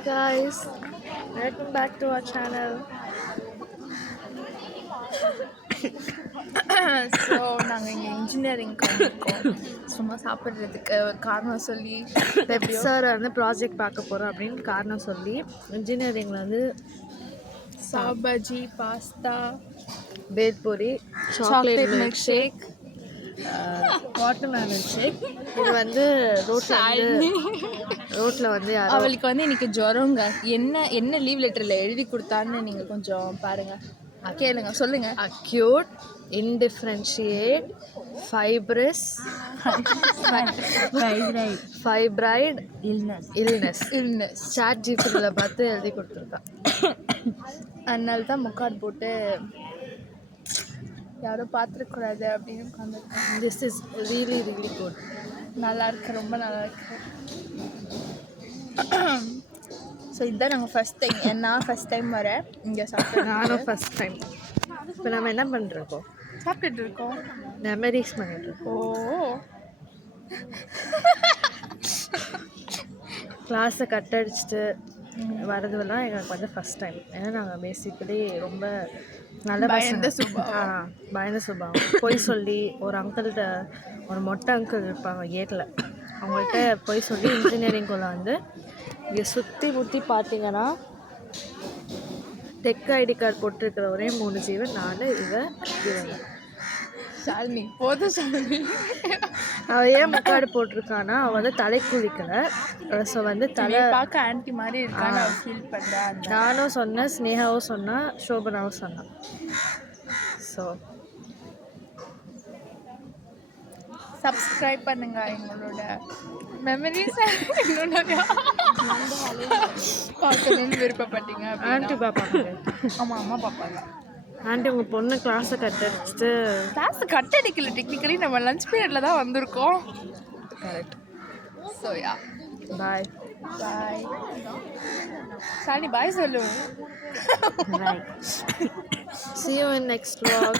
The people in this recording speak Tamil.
Hi guys, welcome back to our channel. So நாங்கள் இங்கே இன்ஜினியரிங்க்கு வந்திருக்கோம். சும்மா சாப்பிட்றதுக்கு ஒரு காரணம் சொல்லி எப்படியோ சார் வந்து ப்ராஜெக்ட் பார்க்க போகிறோம் அப்படின்னு காரணம் சொல்லி இன்ஜினியரிங்கில் வந்து sabzi pasta bhelpuri chocolate milkshake watermelon shake இது வந்து ரோட்டில் வந்து யாரோ அவளுக்கு வந்து இன்னைக்கு ஜுரங்க. என்ன லீவ் லெட்டரில் எழுதி கொடுத்தான்னு நீங்கள் கொஞ்சம் பாருங்கள், கேளுங்க, சொல்லுங்கள். Acute undifferentiated fibrous fibroid illness chat ஜிபிடியில் பார்த்து எழுதி கொடுத்துருக்கா. அதனால தான் முக்காடு போட்டு யாரும் பார்த்துருக்கூடாது அப்படின்னு உட்காந்துருக்கேன். This is really good. நல்லா இருக்கு, ரொம்ப நல்லா இருக்கு. ஸோ இதுதான் நாங்கள் ஃபஸ்ட் டைம், நான் ஃபஸ்ட் டைம் வரேன் இங்கே சாப்பிட்டு. நானும் ஃபஸ்ட் டைம். இப்போ நம்ம என்ன பண்ணுறோம்? சாப்பிட்டுட்டு இருக்கோம், மெமரிஸ் பண்ணிட்டுருக்கோம். ஓ கிளாஸை கட் அடிச்சுட்டு வரதுலாம் எங்களுக்கு வந்து ஃபஸ்ட் டைம். ஏன்னா நாங்கள் பேசிக்கலி ரொம்ப நல்ல பயந்த சுபாவம். பொய் சொல்லி ஒரு அங்கிள்கிட்ட, ஒரு மொட்டை அங்கிள் இருப்பாங்க கேட்டில், அவங்கள்ட்ட பொய் சொல்லி இன்ஜினியரிங்குள்ளே வந்து இங்கே சுற்றி முற்றி பார்த்தீங்கன்னா டெக் ஐடி கார்டு போட்டிருக்கிற ஒரே 3 ஜீவன் நான் இவங்க. ஷாலினி போதும் ஷாலினி. அவள் ஏன் முக்காடு போட்டிருக்கான்னா அவள் வந்து தலை குளிக்கலை. ஸோ வந்து தலை பார்க்க ஆன்ட்டி மாதிரி இருக்கான்னு அவள் ஃபீல் பண்ணுறேன். நானும் சொன்னேன், ஸ்னேகாவும் சொன்னா, சோபனாவும் சொன்னான். ஸோ சப்ஸ்கிரைப் பண்ணுங்க எங்களோட மெமரிஸ் பார்க்கணும்னு விருப்பப்பட்டீங்க. ஆண்டி பார்ப்பாங்க. ஆமாம், அம்மா பார்ப்பாங்க. ஆண்டி உங்கள் பொண்ணு கிளாஸை கட் அடிச்சுட்டு கிளாஸ் கட் அடிக்கல, டெக்னிக்கலி நம்ம லஞ்ச் பீரியடில் தான் வந்திருக்கோம். கரெக்ட். ஸோ யா, பாய் பாய் சாலி, பாய் சொல்லு. see you in next vlog.